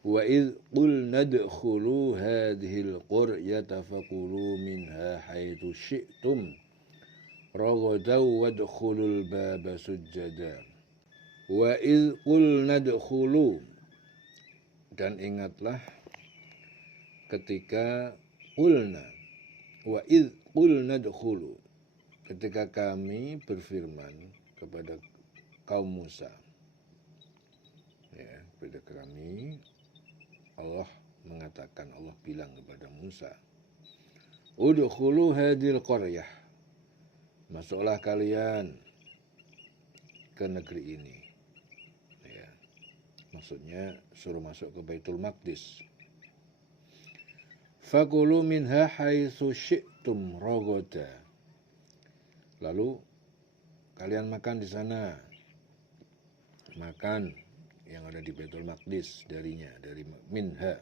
Wa idh qulna dkhulu hadhil qaryata faqulu minha haitsu syi'tum ragadan wadkhulul baba sujjada. Wa idh qulna dkhulu, dan ingatlah ketika qulna, wa idh qulna dkhulu, ketika kami berfirman kepada kaum Musa, ya, kepada kami Allah mengatakan, Allah bilang kepada Musa, udkhulu hadhil qaryah, masuklah kalian ke negeri ini, ya, maksudnya suruh masuk ke Baitul Maqdis. Fakulu minha haitsu syi'tum ragada, lalu kalian makan di sana, makan yang ada di Baitul Maqdis darinya, dari minha.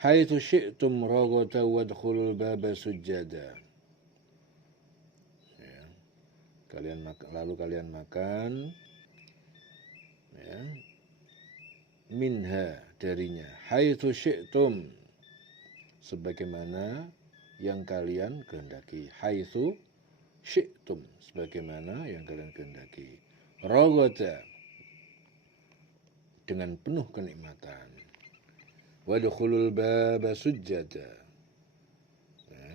Haitsu syi'tum ragada wadkhulul baba sujjada. Ya. Lalu kalian makan, ya, minha darinya. Haitsu syi'tum, sebagaimana yang kalian kehendaki. Haitsu syi'tum, sebagaimana yang kalian kehendaki. Ragada, dengan penuh kenikmatan. Wadkhulul baba sujjada, ya,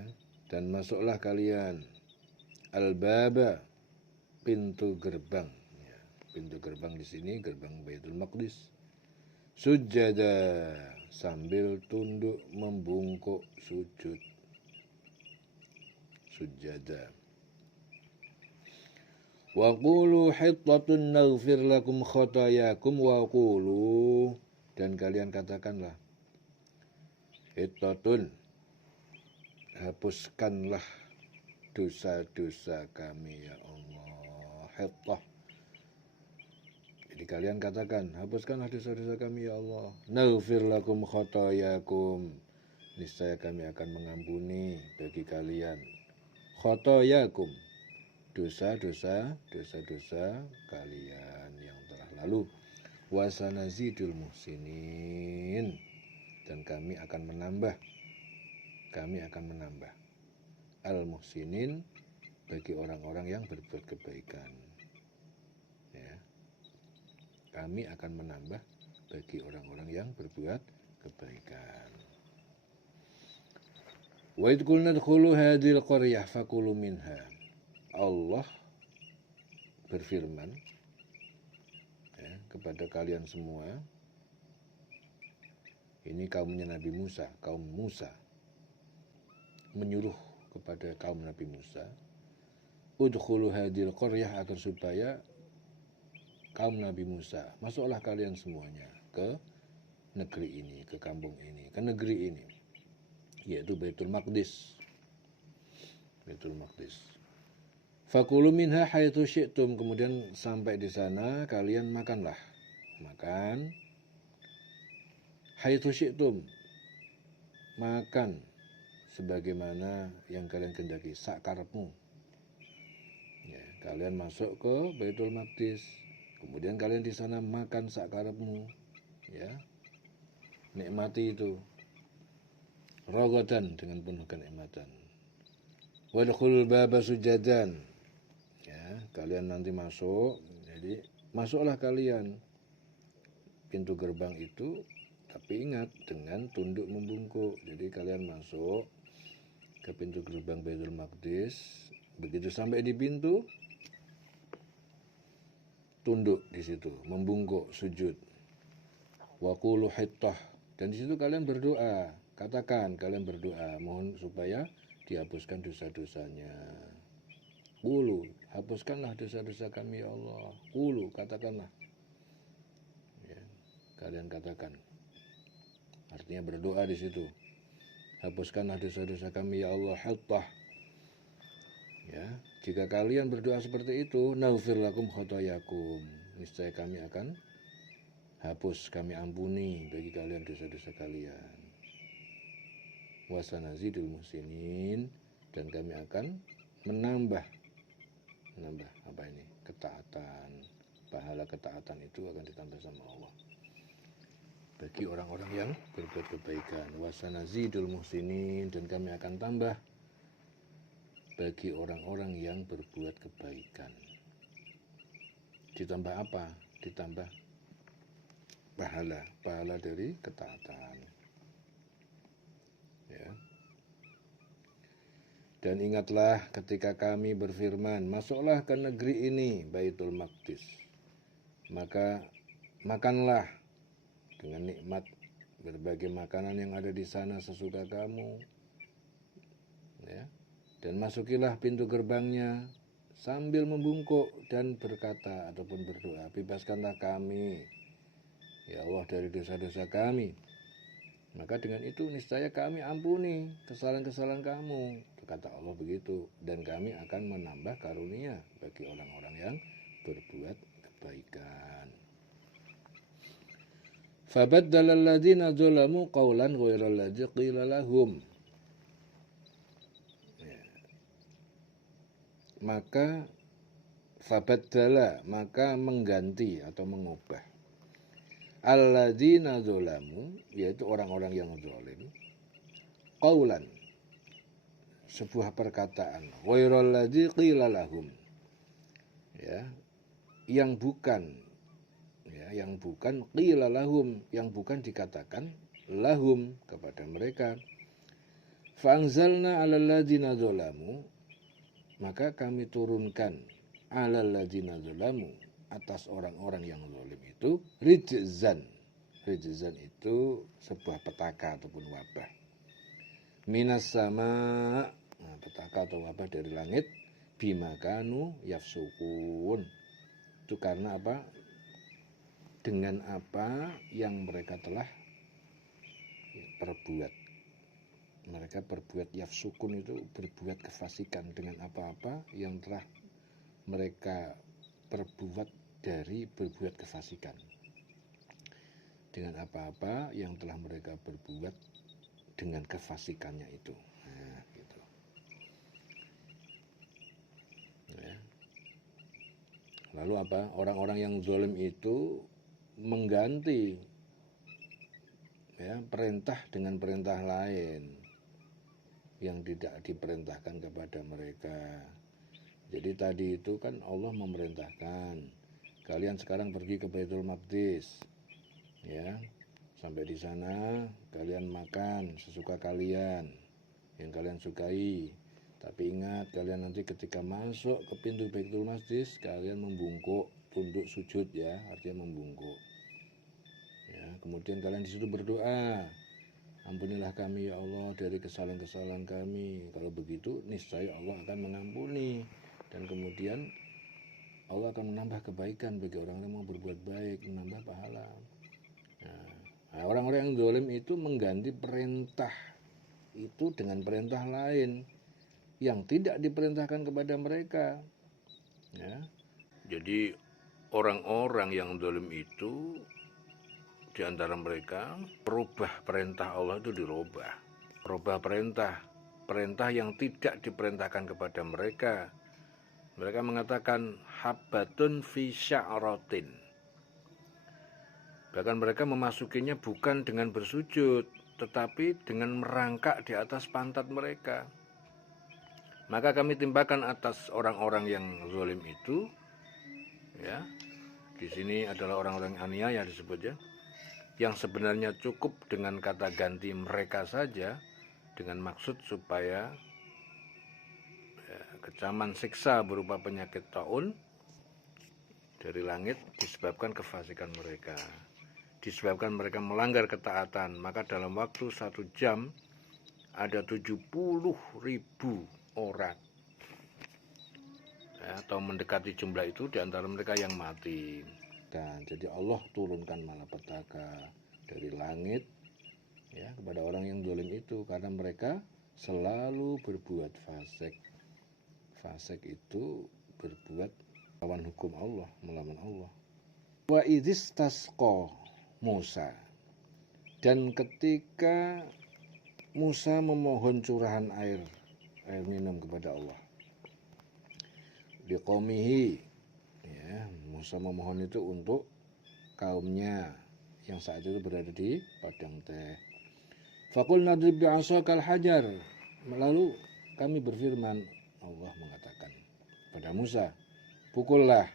dan masuklah kalian al-baba, pintu gerbang, ya, pintu gerbang di sini gerbang Baitul Maqdis, sujjada, sambil tunduk membungkuk sujud, sujjada. Wa qulu hittatun naghfir lakum khotayakum wa qulu, dan kalian katakanlah, hittatun, hapuskanlah dosa-dosa kami ya Allah. Hittah, jadi kalian katakan, hapuskanlah dosa-dosa kami ya Allah. Naghfir lakum khotayakum, niscaya kami akan mengampuni bagi kalian khotayakum, dosa-dosa kalian yang telah lalu. Wasanazidul muhsinin, dan kami akan menambah al-muhsinin, bagi orang-orang yang berbuat kebaikan, ya. Kami akan menambah bagi orang-orang yang berbuat kebaikan. Wa idh qulna dkhulu hadhil qaryah fakulu minha, Allah berfirman, ya, kepada kalian semua. Ini kaumnya Nabi Musa, kaum Musa menyuruh kepada kaum Nabi Musa, udkhulu hadhil qaryah, agar supaya kaum Nabi Musa, masuklah kalian semuanya ke negeri ini, ke kampung ini, ke negeri ini, yaitu Baitul Maqdis. Baitul Maqdis. Fakulu minha haitsu syi'tum, kemudian sampai di sana kalian makanlah. Makan haitsu syi'tum, makan sebagaimana yang kalian kehendaki, sakarepmu. Ya, kalian masuk ke Baitul Maqdis, kemudian kalian di sana makan sakarepmu, ya. Nikmati itu. Ragadan, dengan penuh kenikmatan. Wadkhulul baba sujadan, ya, kalian nanti masuk, jadi masuklah kalian pintu gerbang itu, tapi ingat dengan tunduk membungkuk. Jadi kalian masuk ke pintu gerbang Baitul Maqdis, begitu sampai di pintu, tunduk di situ, membungkuk, sujud. Wa qulu hittah, dan di situ kalian berdoa, katakan kalian berdoa, mohon supaya dihapuskan dosa-dosanya. Qulu, hapuskanlah dosa-dosa kami ya Allah. Qulu, katakanlah, ya, kalian katakan, artinya berdoa di situ. Hapuskanlah dosa-dosa kami ya Allah. Hittah, ya, jika kalian berdoa seperti itu, naghfir lakum khotayakum, niscaya kami akan hapus, kami ampuni bagi kalian dosa-dosa kalian. Wasanazidul muhsinin, dan kami akan menambah apa ini, ketaatan, pahala ketaatan itu akan ditambah sama Allah bagi orang-orang yang berbuat kebaikan. Wasanazidul muhsinin, dan kami akan tambah bagi orang-orang yang berbuat kebaikan. Ditambah apa? Ditambah pahala dari ketaatan. Ya. Dan ingatlah ketika kami berfirman, masuklah ke negeri ini, Baitul Maqdis. Maka makanlah dengan nikmat berbagai makanan yang ada di sana sesuka kamu. Ya. Dan masukilah pintu gerbangnya sambil membungkuk dan berkata ataupun berdoa, bebaskanlah kami, ya Allah, dari dosa-dosa kami. Maka dengan itu niscaya kami ampuni kesalahan-kesalahan kamu, kata Allah begitu. Dan kami akan menambah karunia bagi orang-orang yang berbuat kebaikan. Fabaddala alladziina dzalamu qawlan ghairal ladzi qila lahum. Maka fabaddala, maka mengganti atau mengubah, alladzina zolamu, yaitu orang-orang yang zalim, qaulan, sebuah perkataan, ghairal ladzi qila lahum, ya, yang bukan qila lahum, yang bukan dikatakan lahum kepada mereka. Fa anzalna 'alal ladzina zolamu, maka kami turunkan 'alal ladzina zalamu, atas orang-orang yang zalim itu, rijzan. Rijzan itu sebuah petaka ataupun wabah. Minas sama, nah, petaka atau wabah dari langit, bimakanu yafsukun. Itu karena apa? Dengan apa yang mereka telah perbuat. Mereka berbuat yafsukun, itu berbuat kefasikan dengan apa-apa yang telah mereka perbuat dari berbuat kefasikan. Dengan apa-apa yang telah mereka berbuat dengan kefasikannya itu. Nah, gitu. Ya. Lalu apa? Orang-orang yang zalim itu mengganti, ya, perintah dengan perintah lain yang tidak diperintahkan kepada mereka. Jadi tadi itu kan Allah memerintahkan, kalian sekarang pergi ke Baitul Maqdis, ya, sampai di sana kalian makan sesuka kalian, yang kalian sukai. Tapi ingat, kalian nanti ketika masuk ke pintu Baitul Maqdis, kalian membungkuk, tunduk sujud, ya, artinya membungkuk. Ya, kemudian kalian di situ berdoa, ampunilah kami ya Allah dari kesalahan-kesalahan kami. Kalau begitu niscaya Allah akan mengampuni, dan kemudian Allah akan menambah kebaikan bagi orang yang mau berbuat baik, menambah pahala. Nah, orang-orang yang zalim itu mengganti perintah itu dengan perintah lain yang tidak diperintahkan kepada mereka. Ya. Jadi orang-orang yang zalim itu, di antara mereka, merubah perintah Allah itu dirubah. Merubah perintah yang tidak diperintahkan kepada mereka. Mereka mengatakan habbatun fi sya'ratin. Bahkan mereka memasukinya bukan dengan bersujud, tetapi dengan merangkak di atas pantat mereka. Maka kami timpakan atas orang-orang yang zalim itu, ya. Di sini adalah orang-orang aniaya disebut, ya, yang sebenarnya cukup dengan kata ganti mereka saja, dengan maksud supaya, ya, kecaman siksa berupa penyakit taun dari langit disebabkan kefasikan mereka, disebabkan mereka melanggar ketaatan. Maka dalam waktu 1 jam ada 70.000 orang, ya, atau mendekati jumlah itu, di antara mereka yang mati. Dan jadi Allah turunkan malapetaka dari langit, ya, kepada orang yang zalim itu, karena mereka selalu berbuat fasik. Fasik itu berbuat lawan hukum Allah, melawan Allah. Wa idzistasqa Musa, dan ketika Musa memohon curahan air minum kepada Allah, liqaumihi, ya, Musa memohon itu untuk kaumnya, yang saat itu berada di padang teh. Faqulna nadrib bi'asakal hajar. Lalu kami berfirman, Allah mengatakan pada Musa, pukullah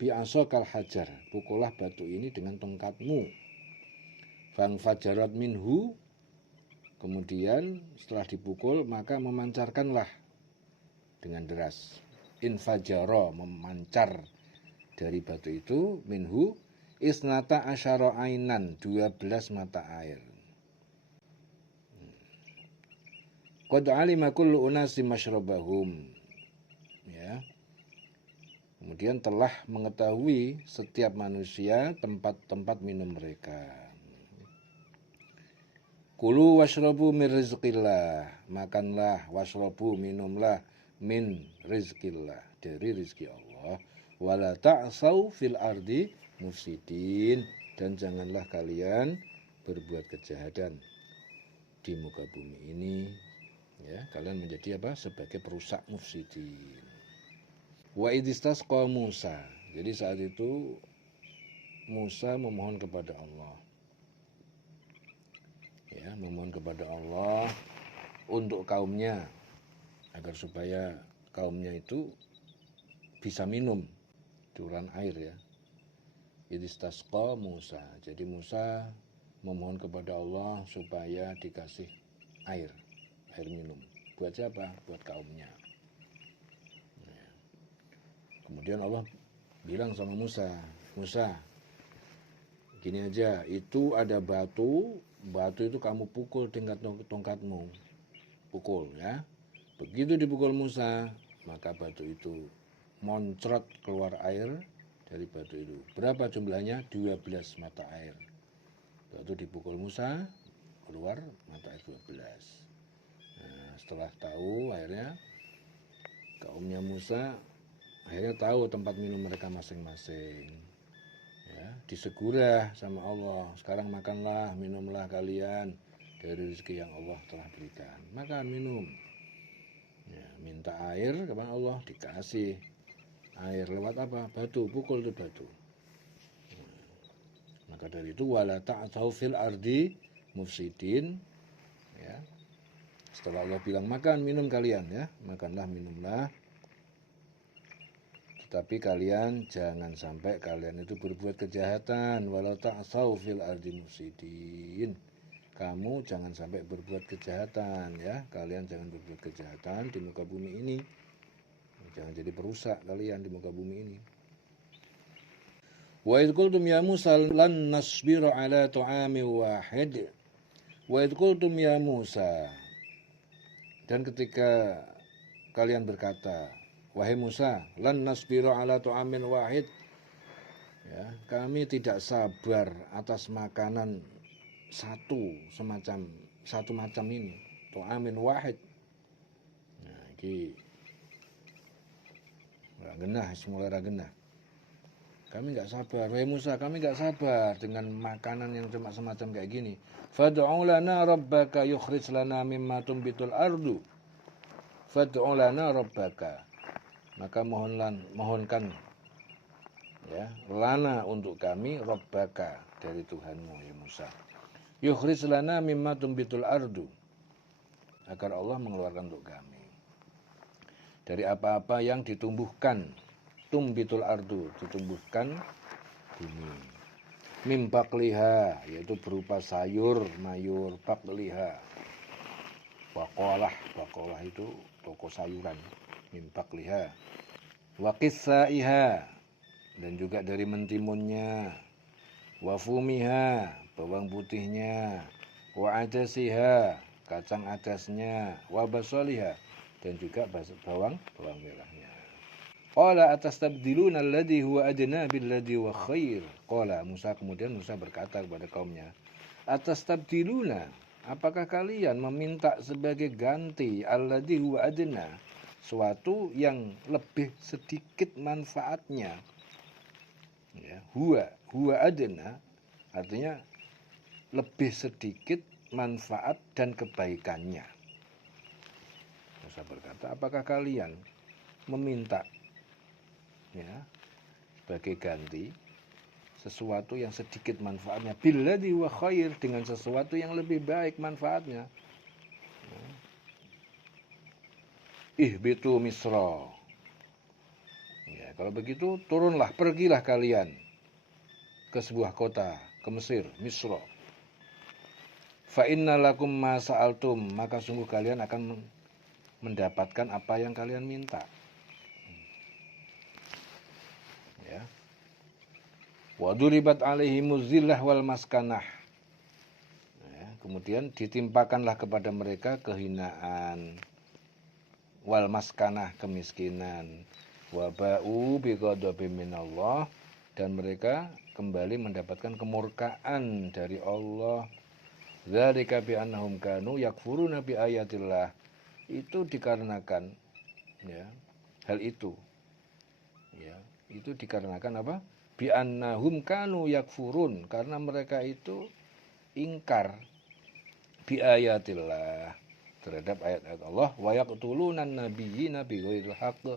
bi'asakal hajar, pukullah batu ini dengan tongkatmu. Fangfajarat minhu, kemudian setelah dipukul maka memancarkanlah dengan deras. Infajaro, memancar dari batu itu, minhu isnata asyara ainan, 12 mata air. Qad alima kullu unasim masyrabahum. Ya. Kemudian telah mengetahui setiap manusia tempat-tempat minum mereka. Kulu washrabu min rizqillah, makanlah, washrabu, minumlah, min rizqillah, dari rizki Allah. Wala ta'saw fil ardi mufsidin, dan janganlah kalian berbuat kejahatan di muka bumi ini. Ya, kalian menjadi apa? Sebagai perusak mufsidin. Wa idistasqa Musa. Jadi saat itu Musa memohon kepada Allah. Ya, memohon kepada Allah untuk kaumnya agar supaya kaumnya itu bisa minum turunan air ya. Idistasqa Musa. Jadi Musa memohon kepada Allah supaya dikasih air minum. Buat siapa? Buat kaumnya. Ya. Kemudian Allah bilang sama Musa, Musa, gini aja, itu ada batu itu kamu pukul dengan tongkatmu, pukul ya. Begitu dipukul Musa, maka batu itu moncrot keluar air dari batu itu. Berapa jumlahnya? 12 mata air. Batu dipukul Musa, keluar mata air 12. Nah, setelah tahu akhirnya kaumnya Musa akhirnya tahu tempat minum mereka masing-masing. Ya, disegurah sama Allah. Sekarang makanlah, minumlah kalian dari rezeki yang Allah telah berikan. Makan, minum. Ya, minta air kepada Allah, dikasih air lewat apa? Batu, pukul itu batu. Maka dari itu wala ta'thaw fil ardi mufsidin. Ya. Setelah Allah bilang makan, minum kalian ya, makanlah, minumlah. Tetapi kalian jangan sampai kalian itu berbuat kejahatan. Walau ta'thaw fil ardi mufsidin. Kamu jangan sampai berbuat kejahatan ya. Kalian jangan berbuat kejahatan di muka bumi ini. Jangan jadi perusak kalian di muka bumi ini. Wa idh qultum ya Musa lan nasbiru ala ta'amin wahid. Wa idh qultum ya Musa. Dan ketika kalian berkata, wahai Musa, lan nasbiru ala ta'amin wahid. Ya, kami tidak sabar atas makanan satu macam ini, ta'amin wahid. Nah, ini genah, mulai genah. Kami enggak sabar, wahai Musa, kami enggak sabar dengan makanan yang cuma semacam kayak gini. Fad'u lana rabbaka yukhrij lana mimma tumbitul ardu. Fad'u lana rabbaka. Maka mohonkan ya, lana untuk kami rabbaka, dari Tuhanmu ya Musa. Yukhrij lana mimma tumbitul ardu. Agar Allah mengeluarkan untuk kami dari apa-apa yang ditumbuhkan. Tumbitul ardu, ditumbuhkan bumi. Mim bakliha, yaitu berupa sayur, mayur, bakliha. Bakolah itu toko sayuran. Mim bakliha. Wa qissaiha, dan juga dari mentimunnya. Wa fumiha, bawang putihnya. Wa adasiha, kacang adasnya. Wa basaliha, dan juga bawang merahnya. Qala atastabdiluna alladhi huwa adna billadhi huwa khair. Qala Musa, kemudian Musa berkata kepada kaumnya, atastabdiluna, apakah kalian meminta sebagai ganti alladhi huwa adna, suatu yang lebih sedikit manfaatnya. Ya, huwa adna artinya lebih sedikit manfaat dan kebaikannya. Musa berkata, apakah kalian meminta ya sebagai ganti sesuatu yang sedikit manfaatnya, billadzi huwa khair, dengan sesuatu yang lebih baik manfaatnya. Ihbitu Misra. Ya, kalau begitu turunlah, pergilah kalian ke sebuah kota, ke Mesir, Misra. Fa inna lakum ma sa'altum, maka sungguh kalian akan mendapatkan apa yang kalian minta. Ya. Wa duribat alaihimuz zillah wal maskanah. Ya, kemudian ditimpakanlah kepada mereka kehinaan, wal maskanah, kemiskinan, wa ba'u bighadabin minallah, dan mereka kembali mendapatkan kemurkaan dari Allah. Dzalika bi annahum kanu yakfuruna bi ayatillah. Itu dikarenakan, ya, hal itu, ya, itu dikarenakan apa? Bi annahum kanu yakfurun, karena mereka itu ingkar bi ayatillah, terhadap ayat-ayat Allah, wa yaqtulunan nabiyina bi ghairil haqq,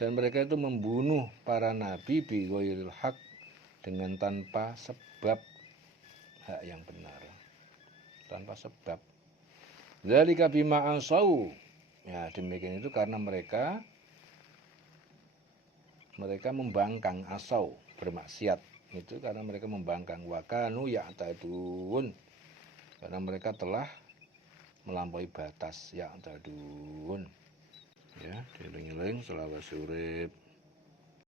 dan mereka itu membunuh para nabi bi ghairil haqq, dengan tanpa sebab hak yang benar, tanpa sebab. Dzalika bima ansau. Ya, demikian itu karena mereka membangkang, asau, bermaksiat. Itu karena mereka membangkang, wa kanu ya'tadun, karena mereka telah melampaui batas, ya'tadun. Ya, dieling-eling selawase urip.